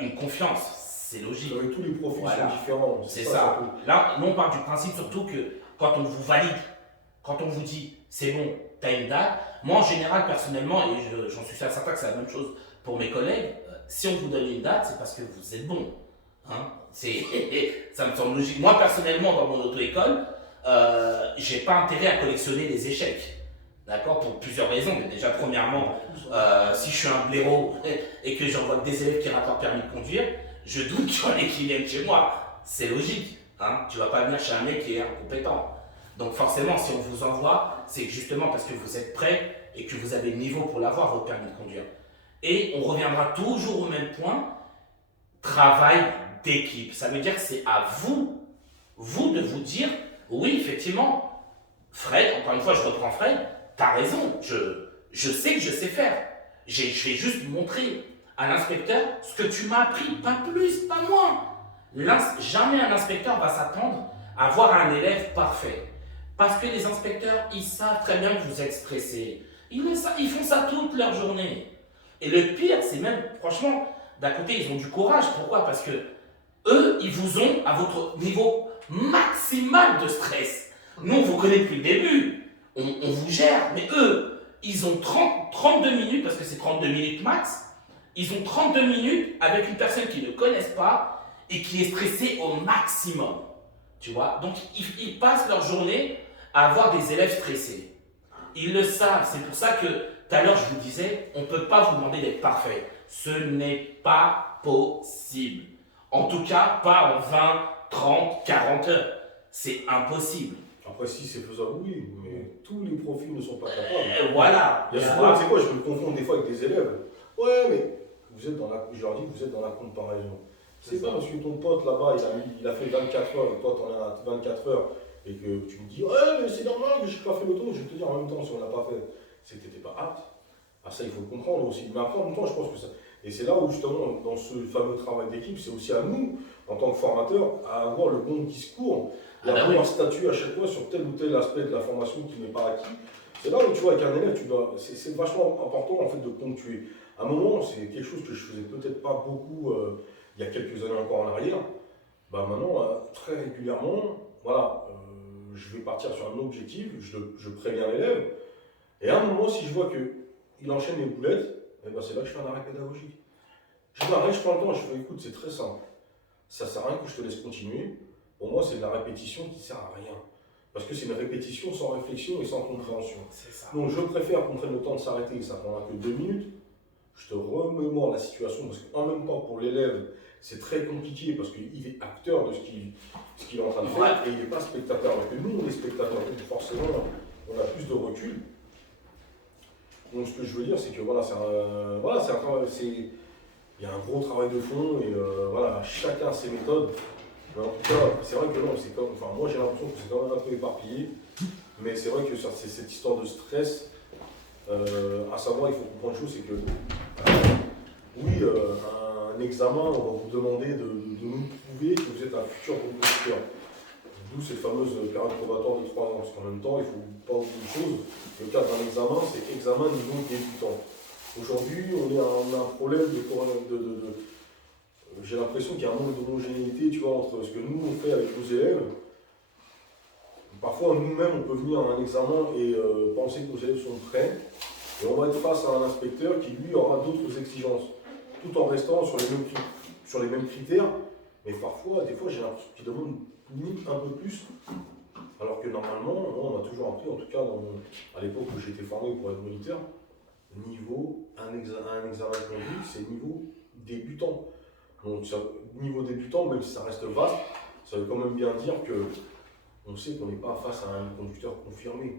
une confiance. C'est logique. avec tous les profils Voilà. sont différents. C'est ça. surtout. Là, nous, on part du principe surtout que quand on vous valide, quand on vous dit c'est bon, tu as une date, moi en général, personnellement, et j'en suis certain que c'est la même chose pour mes collègues, si on vous donne une date, c'est parce que vous êtes bon. Hein, ça me semble logique. Moi, personnellement, dans mon auto-école, j'ai pas intérêt à collectionner les échecs. D'accord? Pour plusieurs raisons. Mais déjà, premièrement, si je suis un blaireau et que j'envoie des élèves qui ratent leur permis de conduire, je doute qu'il y en ait qui viennent chez moi. C'est logique. Hein. Tu ne vas pas venir chez un mec qui est incompétent. Donc forcément, si on vous envoie, c'est justement parce que vous êtes prêt et que vous avez le niveau pour l'avoir, votre permis de conduire. Et on reviendra toujours au même point, travail d'équipe. Ça veut dire que c'est à vous, de vous dire, oui, effectivement, Fred, encore une fois, je reprends Fred, t'as raison, je sais que je sais faire. Je vais juste montrer à l'inspecteur ce que tu m'as appris, pas plus, pas moins. Jamais un inspecteur va s'attendre à voir un élève parfait. Parce que les inspecteurs, ils savent très bien que vous êtes stressé. Ils font ça toute leur journée. Et le pire, c'est même, franchement, d'un côté, ils ont du courage. Pourquoi? Parce que eux, ils vous ont à votre niveau maximal de stress. Nous, on vous connaît depuis le début. On vous gère. Mais eux, ils ont 32 minutes, parce que c'est 32 minutes max. Ils ont 32 minutes avec une personne qu'ils ne connaissent pas et qui est stressée au maximum. Tu vois? Donc, ils passent leur journée à avoir des élèves stressés. Ils le savent. C'est pour ça que tout à l'heure, je vous disais, on ne peut pas vous demander d'être parfait. Ce n'est pas possible. En tout cas, pas en 20, 30, 40 heures. C'est impossible. Après, si c'est faisable, oui, mais tous les profils ne sont pas capables. Voilà. Il y a souvent, tu sais quoi, je me confonds des fois avec des élèves. Ouais, mais vous êtes dans la, je leur dis que vous êtes dans la comparaison. C'est pas parce que ton pote là-bas, il a fait 24 heures et toi t'en as 24 heures et que tu me dis, ouais, mais c'est normal que j'ai pas fait le tour, je vais te dire en même temps, si on l'a pas fait, c'est que t'étais pas apte. Ah, ça, il faut le comprendre aussi. Mais après, en même temps, je pense que ça. Et c'est là où, justement, dans ce fameux travail d'équipe, c'est aussi à nous, en tant que formateurs, à avoir le bon discours et à avoir un statut à chaque fois sur tel ou tel aspect de la formation qui n'est pas acquis. C'est là où, tu vois, avec un élève, c'est vachement important, en fait, de ponctuer. À un moment, c'est quelque chose que je faisais peut-être pas beaucoup il y a quelques années encore en arrière. Bah maintenant, très régulièrement, voilà, je vais partir sur un objectif, je préviens l'élève. Et à un moment, si je vois qu'il enchaîne les boulettes, eh ben c'est là que je fais un arrêt pédagogique. Je m'arrête, je prends le temps, je fais écoute, c'est très simple. Ça ne sert à rien que je te laisse continuer. Pour moi, c'est de la répétition qui ne sert à rien. Parce que c'est une répétition sans réflexion et sans compréhension. C'est ça. Donc je préfère qu'on prenne le temps de s'arrêter, ça ne prendra que 2 minutes. Je te remémore la situation parce qu'en même temps, pour l'élève, c'est très compliqué parce qu'il est acteur de ce qu'il est en train de faire et il n'est pas spectateur. Alors que nous, on est spectateurs, donc forcément, on a plus de recul. Donc ce que je veux dire, c'est que voilà, c'est un travail, il y a un gros travail de fond et voilà, chacun ses méthodes. Mais en tout cas, c'est vrai que non, c'est comme, enfin moi j'ai l'impression que c'est quand même un peu éparpillé, mais c'est vrai que c'est cette histoire de stress. À savoir, il faut comprendre une chose, c'est que oui, un examen, on va vous demander de nous prouver que vous êtes un futur bon conducteur. D'où cette fameuse période probatoire de 3 ans, parce qu'en même temps, il ne faut pas oublier une chose, le cadre d'un examen, c'est examen niveau débutant. Aujourd'hui, on a un problème j'ai l'impression qu'il y a un manque d'homogénéité, tu vois, entre ce que nous on fait avec nos élèves. Parfois, nous-mêmes, on peut venir à un examen et penser que nos élèves sont prêts, et on va être face à un inspecteur qui, lui, aura d'autres exigences, tout en restant sur les mêmes critères, mais parfois, des fois, j'ai l'impression qu'il demande limite un peu plus, alors que normalement, on a toujours appris, en tout cas à l'époque où j'étais formé pour être moniteur, un examen de conduite, c'est niveau débutant. Donc, niveau débutant, même si ça reste vaste, ça veut quand même bien dire que on sait qu'on n'est pas face à un conducteur confirmé.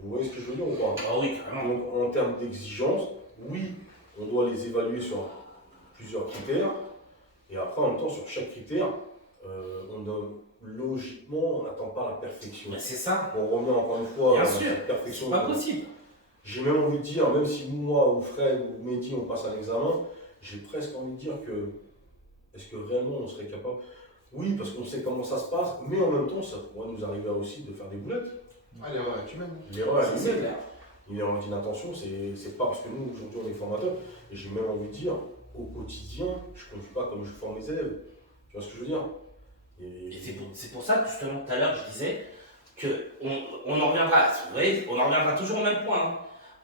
Vous voyez ce que je veux dire ou pas? Ah oui, carrément. Donc en termes d'exigence, oui, on doit les évaluer sur plusieurs critères, et après en même temps sur chaque critère, logiquement, on n'attend pas la perfection. Mais c'est ça. On revient encore une fois Bien à sûr, la perfection. c'est pas possible. J'ai même envie de dire, même si moi ou Fred ou Mehdi on passe à l'examen, j'ai presque envie de dire que est-ce que réellement on serait capable? Oui, parce qu'on sait comment ça se passe, mais en même temps, ça pourrait nous arriver aussi de faire des boulettes. Ah, l'erreur est humaine. L'erreur est C'est humaine. clair. Une erreur d'inattention, c'est pas parce que nous, aujourd'hui, on est formateurs, et j'ai même envie de dire, au quotidien, je ne conduis pas comme je forme mes élèves. Tu vois ce que je veux dire? Et c'est pour ça que justement tout à l'heure je disais qu'on en reviendra, vous voyez, on en reviendra toujours au même point. Hein.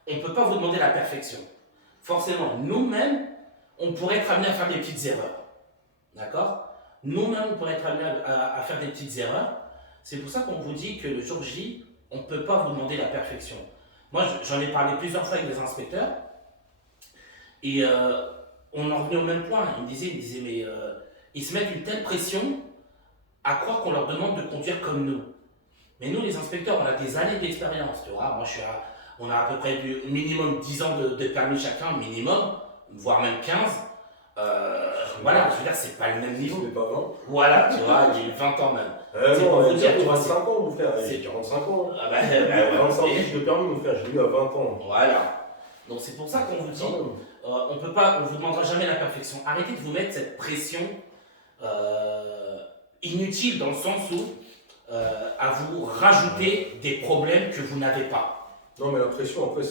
On ne peut pas vous demander la perfection. Forcément, nous-mêmes, on pourrait être amené à faire des petites erreurs. D'accord? Nous-mêmes, on pourrait être amené à faire des petites erreurs. C'est pour ça qu'on vous dit que le jour J, on ne peut pas vous demander la perfection. Moi, j'en ai parlé plusieurs fois avec des inspecteurs et on en revenait au même point. Ils me disaient mais ils se mettent une telle pression à croire qu'on leur demande de conduire comme nous. Mais nous, les inspecteurs, on a des années d'expérience, tu vois. Moi, on a à peu près du minimum 10 ans de permis chacun, minimum, voire même 15. Voilà, je veux dire, c'est pas le même Ce niveau. n'est pas 20. Voilà, tu vois, j'ai eu 20 ans même. C'est Non, pour vous il dire, a tu vois, 25 ans, mon frère. c'est- J'ai 45 ans. Ah bah, 25 et- fiches de permis, mon frère, je l'ai eu à 20 ans. voilà. Donc c'est pour ça qu'on vous dit, on vous demandera jamais la perfection. Arrêtez de vous mettre cette pression inutile dans le sens où à vous rajouter des problèmes que vous n'avez pas. Non, mais la pression, après,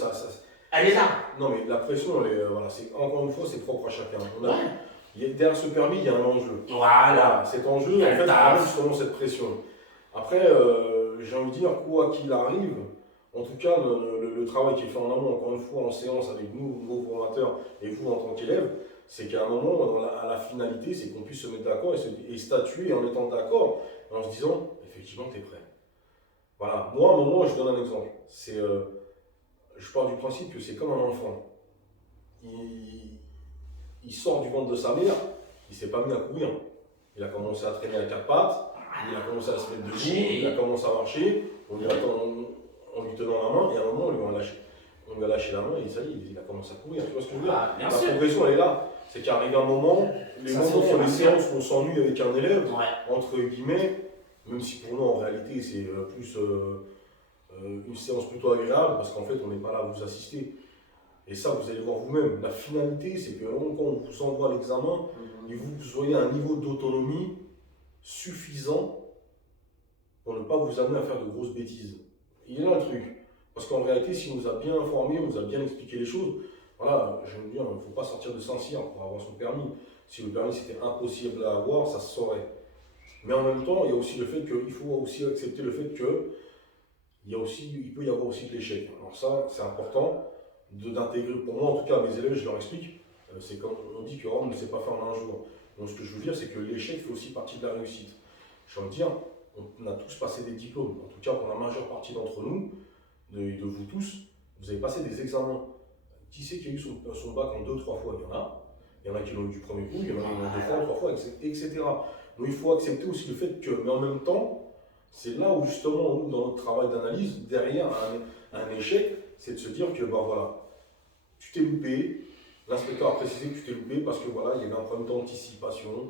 Elle est là. Non, mais la pression, elle est, voilà, encore une fois, c'est propre à chacun. Ouais. Derrière ce permis, il y a un enjeu. Voilà. Cet enjeu, Il y a en le fait, taf. amène justement cette pression. Après, j'ai envie de dire, quoi qu'il arrive, en tout cas, le travail qui est fait en amont, encore une fois, en séance avec nous, vos formateurs, et vous en tant qu'élèves, c'est qu'à un moment, à la finalité, c'est qu'on puisse se mettre d'accord et statuer en étant d'accord, en se disant, effectivement, tu es prêt. Voilà. Moi, à un moment, je donne un exemple. Je pars du principe que c'est comme un enfant. Il sort du ventre de sa mère, il ne s'est pas mis à courir. Il a commencé à traîner à quatre pattes, il a commencé à se mettre debout, il a commencé à marcher, on lui tenant la main, et à un moment, on lui a lâché la main, et ça y est, il a commencé à courir. Tu vois ce que je veux dire? Ah, bien La sûr. progression, elle est là. C'est qu'arrive un moment, les Ça, moments c'est au fur et où à les mesure. séances où on s'ennuie avec un élève, Ouais. entre guillemets, même si pour nous, en réalité, c'est plus une séance plutôt agréable, parce qu'en fait, on n'est pas là à vous assister. Et ça, vous allez voir vous-même. La finalité, c'est que quand on vous envoie à l'examen, et vous soyez à un niveau d'autonomie suffisant pour ne pas vous amener à faire de grosses bêtises. Il est là le truc. Parce qu'en réalité, si on nous a bien informé, on nous a bien expliqué les choses, voilà, je veux dire, il ne faut pas sortir de Saint-Cyr pour avoir son permis. Si le permis c'était impossible à avoir, ça se saurait. Mais en même temps, il y a aussi le fait qu'il faut aussi accepter le fait que il peut y avoir aussi de l'échec. Alors ça, c'est important d'intégrer. Pour moi, en tout cas, mes élèves, je leur explique. C'est comme on dit que Rome ne sait pas faire en un jour. Donc ce que je veux dire, c'est que l'échec fait aussi partie de la réussite. Je veux dire, on a tous passé des diplômes. En tout cas, pour la majeure partie d'entre nous, de vous tous, vous avez passé des examens. Qui c'est qui a eu son bac en 2-3 fois? Il y en a. Il y en a qui l'ont eu du premier coup, il y en a qui l'ont eu 2 fois, 3 fois, etc. Donc il faut accepter aussi le fait que, mais en même temps, c'est là où justement, nous, dans notre travail d'analyse, derrière un échec, c'est de se dire que, bah voilà, tu t'es loupé, l'inspecteur a précisé que tu t'es loupé parce que voilà, il y avait un problème d'anticipation,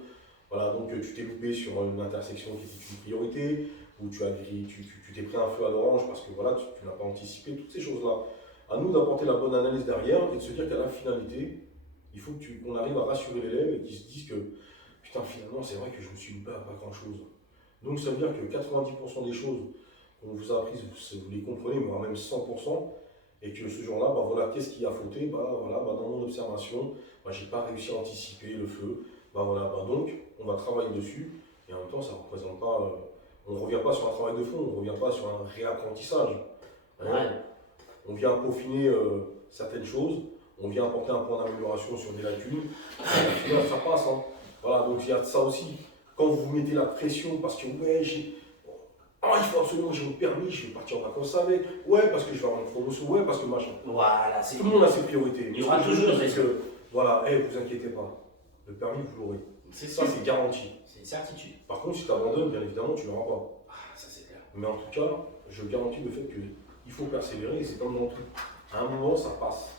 voilà, donc tu t'es loupé sur une intersection qui était une priorité, ou tu t'es pris un feu à l'orange parce que voilà, tu n'as pas anticipé, toutes ces choses-là. À nous d'apporter la bonne analyse derrière et de se dire qu'à la finalité, il faut qu'on arrive à rassurer l'élève et qu'il se dise que, putain, finalement, c'est vrai que je me suis loupé à pas grand-chose. Donc ça veut dire que 90% des choses qu'on vous a apprises, vous les comprenez, voire même 100%, et que ce jour-là, bah voilà, qu'est-ce qui a fauté? Dans mon observation, j'ai pas réussi à anticiper le feu. Donc, on va travailler dessus, et en même temps, ça ne représente pas. On ne revient pas sur un travail de fond, on ne revient pas sur un réapprentissage. Ouais. On vient peaufiner certaines choses, on vient apporter un point d'amélioration sur des lacunes, et là, ça passe. Hein. Voilà, donc il y a ça aussi. Quand vous mettez la pression parce que il faut absolument que j'ai mon permis, je vais partir en vacances avec, ouais, parce que je vais avoir une promotion, ouais, parce que machin. Voilà, c'est Tout le monde a ses priorités. Il y aura Ce que je veux toujours dire, des c'est que, voilà, vous inquiétez pas, le permis, vous l'aurez. C'est Ça, sûr. c'est garanti. C'est une certitude. Par contre, si tu abandonnes, bien évidemment, tu l'auras pas. Ah, ça c'est clair. Mais en tout cas, je garantis le fait qu'il faut persévérer et c'est comme dans tout. À un moment, ça passe.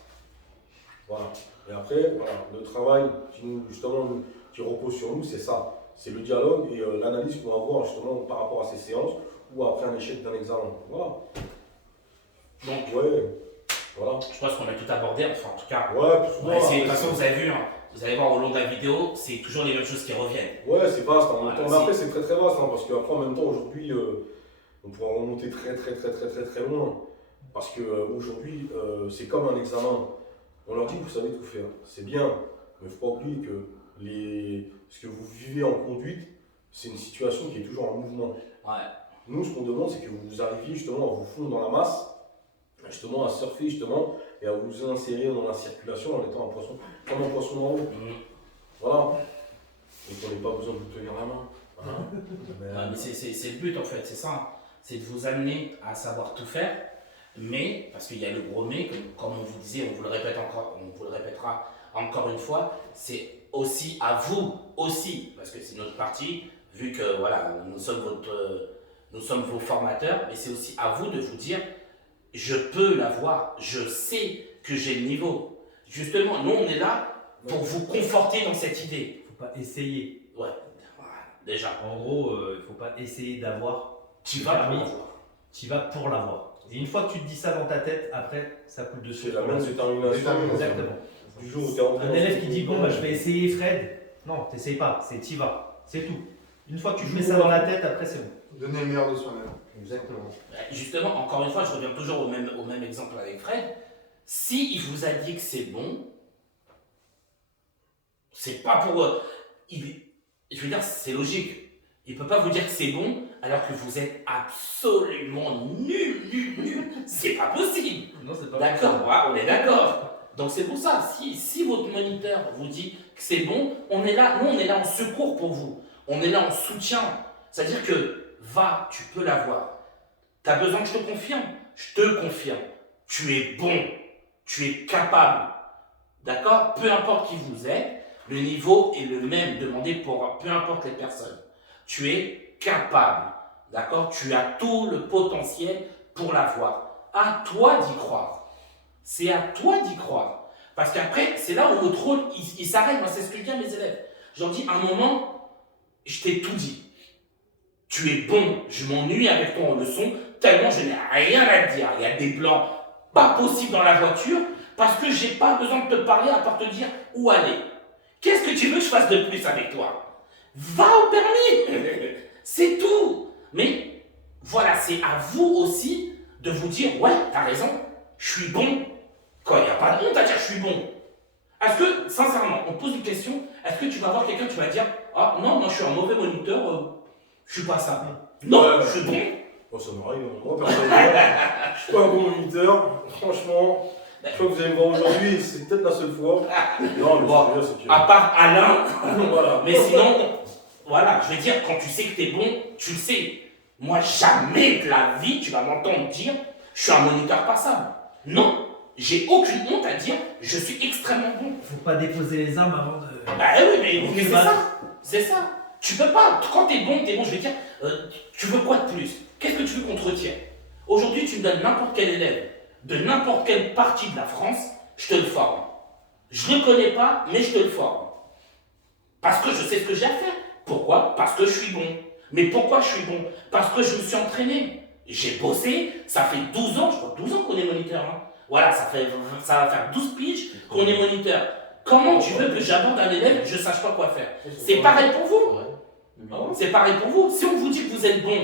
Voilà. Et après, voilà, le travail qui repose sur nous, c'est ça. C'est le dialogue et l'analyse qu'on va avoir justement par rapport à ces séances ou après un échec d'un examen. Voilà. Donc, Ouais. Voilà. je pense qu'on a tout abordé, enfin en tout cas. Ouais, On va essayer, de toute façon, vous avez vu, hein, vous allez voir au long de la vidéo, c'est toujours les mêmes choses qui reviennent. Ouais, c'est vaste en même Voilà, temps. Mais après, c'est très très vaste parce qu'après, en même temps, aujourd'hui, on pourra remonter très très très très très très loin. Parce qu'aujourd'hui, c'est comme un examen. On leur dit que vous savez tout faire. C'est bien, mais il ne faut pas oublier que ce que vous vivez en conduite, c'est une situation qui est toujours en mouvement. Ouais. Nous, ce qu'on demande, c'est que vous arriviez justement à vous fondre dans la masse, justement à surfer justement, et à vous insérer dans la circulation en étant comme un poisson dans l'eau. Mhm. Voilà. Et qu'on n'ait pas besoin de vous tenir la main. Hein. Ouais, mais c'est le but en fait, c'est ça. C'est de vous amener à savoir tout faire, mais, parce qu'il y a le gros mais, comme on vous disait, on vous le répète encore, on vous le répétera encore une fois, c'est aussi à vous, aussi, parce que c'est notre partie, vu que voilà, nous sommes vos formateurs, mais c'est aussi à vous de vous dire, je peux l'avoir, je sais que j'ai le niveau. Justement, nous on est là pour vous conforter dans cette idée. Il ne faut pas essayer. Ouais, voilà, déjà. En gros, il ne faut pas essayer d'avoir. Tu vas pour l'avoir. Tu vas pour l'avoir. Et une fois que tu te dis ça dans ta tête, après, ça coule dessus. C'est la même détermination. Exactement. Du jour où tu es rentré Un dans élève ce qui dit groupe, bon, bah, je vais essayer Fred. Non, t'essayes pas, c'est t'y vas. C'est tout. Une fois que tu te mets ça dans la tête, après, c'est bon. Donner le meilleur de soi-même. Exactement. Justement, encore une fois, je reviens toujours au même exemple avec Fred. Si il vous a dit que c'est bon, c'est pas pour. Je veux dire, c'est logique. Il peut pas vous dire que c'est bon alors que vous êtes absolument nul. C'est pas possible. Non, c'est pas D'accord, ouais, on est d'accord. Donc c'est pour ça, si votre moniteur vous dit que c'est bon, on est là, nous on est là en secours pour vous. On est là en soutien. C'est-à-dire que, va, tu peux l'avoir. Tu as besoin que je te confirme? Je te confirme. Tu es bon. Tu es capable. D'accord? Peu importe qui vous êtes, le niveau est le même demandé pour peu importe les personnes. Tu es capable. D'accord? Tu as tout le potentiel pour l'avoir. À toi d'y croire. C'est à toi d'y croire. Parce qu'après, c'est là où notre rôle, il s'arrête. Moi, c'est ce que je dis à mes élèves. Je leur dis, à un moment, je t'ai tout dit. Tu es bon. Je m'ennuie avec toi en leçon, tellement je n'ai rien à te dire. Il y a des blancs pas possibles dans la voiture, parce que j'ai pas besoin de te parler à part te dire où aller. Qu'est-ce que tu veux que je fasse de plus avec toi? Va au permis. C'est tout. Mais voilà, c'est à vous aussi de vous dire, ouais, t'as raison, je suis bon. Quand il n'y a pas de honte à dire je suis bon. Est-ce que, sincèrement, on pose une question, est-ce que tu vas voir quelqu'un qui va dire, ah non, moi je suis un mauvais moniteur, je suis pas ça. Non, Ouais, je suis bon. Bon, ça m'arrive, moi personnellement, je suis pas un bon moniteur, franchement. Je crois que vous allez me voir aujourd'hui, c'est peut-être la seule fois. Non, mais Bon, ce que je veux dire, c'est que. à part Alain, Voilà. mais sinon, voilà, je veux dire, quand tu sais que tu es bon, tu le sais. Moi, jamais de la vie, tu vas m'entendre dire, je suis un moniteur passable. Non, j'ai aucune honte à dire, je suis extrêmement bon. Faut pas déposer les armes avant de. Bah oui, mais c'est ça, c'est ça. Tu peux pas, quand t'es bon, je vais dire, tu veux quoi de plus? Qu'est-ce que tu veux qu'on te retire? Aujourd'hui, tu me donnes n'importe quel élève, de n'importe quelle partie de la France, je te le forme. Je ne connais pas, mais je te le forme. Parce que je sais ce que j'ai à faire. Pourquoi? Parce que je suis bon. Mais pourquoi je suis bon? Parce que je me suis entraîné. J'ai bossé, ça fait 12 ans, je crois 12 ans qu'on est moniteur. Hein. Voilà, ça va faire 12 piges qu'on est moniteur. Comment tu veux que j'aborde un élève et que je ne sache pas quoi faire? C'est pareil pour vous. C'est pareil pour vous. Si on vous dit que vous êtes bon,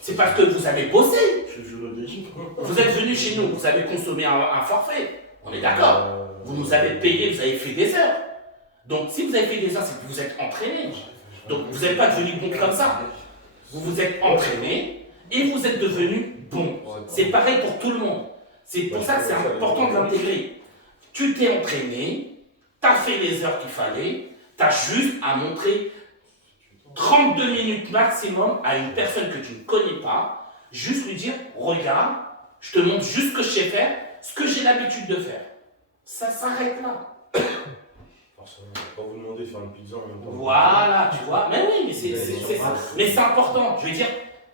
c'est parce que vous avez bossé. Je le dis. Vous êtes venu chez nous, vous avez consommé un forfait. On est d'accord. Vous nous avez payé, vous avez fait des heures. Donc si vous avez fait des heures, c'est que vous êtes entraîné. Donc vous n'êtes pas devenu bon comme ça. Vous vous êtes entraîné et vous êtes devenu bon. C'est pareil pour tout le monde. C'est pour ça que c'est important de l'intégrer. Tu t'es entraîné, tu as fait les heures qu'il fallait, tu as juste à montrer 32 minutes maximum à une personne que tu ne connais pas, juste lui dire, regarde, je te montre juste ce que je sais faire, ce que j'ai l'habitude de faire. Ça s'arrête là. Forcément, je ne vais pas vous demander de faire une pizza en même temps. Voilà, tu vois. Mais oui, mais c'est ça. Mais c'est important. Je veux dire,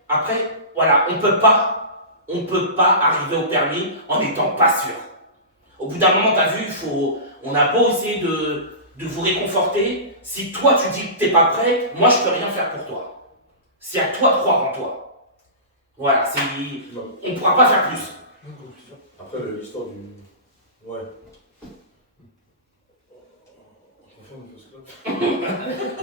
après, voilà, on peut pas arriver au permis en n'étant pas sûr. Au bout d'un moment, tu as vu, on a beau essayer de vous réconforter. Si toi, tu dis que tu n'es pas prêt, moi, je ne peux rien faire pour toi. C'est à toi de croire en toi. Voilà, on ne pourra pas faire plus. Après, l'histoire du. Ouais.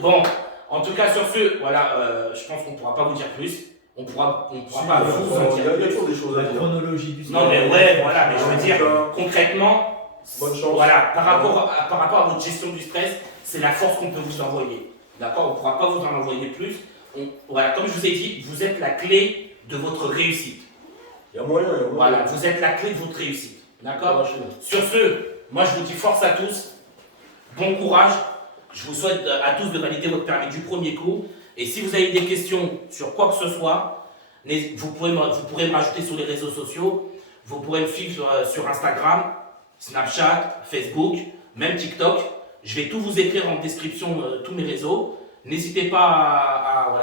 Bon, en tout cas, sur ce, voilà, je pense qu'on ne pourra pas vous dire plus. On pourra pas vous en Il y dire a plus. toujours des choses à La dire. chronologie du Non, mais ouais, voilà, mais je veux dire, concrètement, Bonne chance. voilà, par rapport à votre gestion du stress, c'est la force qu'on peut vous envoyer. D'accord? On ne pourra pas vous en envoyer plus. Voilà, comme je vous ai dit, vous êtes la clé de votre réussite. Il y a moyen, Voilà, vous êtes la clé de votre réussite. D'accord? Sur ce, moi je vous dis force à tous, bon courage. Je vous souhaite à tous de valider votre permis du premier coup. Et si vous avez des questions sur quoi que ce soit, vous pourrez me rajouter sur les réseaux sociaux. Vous pourrez me suivre sur Instagram, Snapchat, Facebook, même TikTok. Je vais tout vous écrire en description tous mes réseaux. N'hésitez pas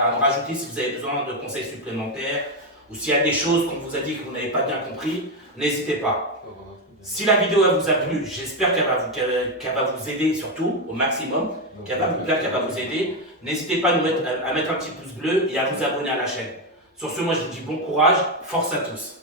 à me rajouter si vous avez besoin de conseils supplémentaires ou s'il y a des choses qu'on vous a dit que vous n'avez pas bien compris, n'hésitez pas. Si la vidéo elle vous a plu, j'espère qu'elle va vous aider surtout au maximum, qu'elle va vous plaire, qu'elle va vous aider. N'hésitez pas à mettre un petit pouce bleu et à vous abonner à la chaîne. Sur ce, moi je vous dis bon courage, force à tous.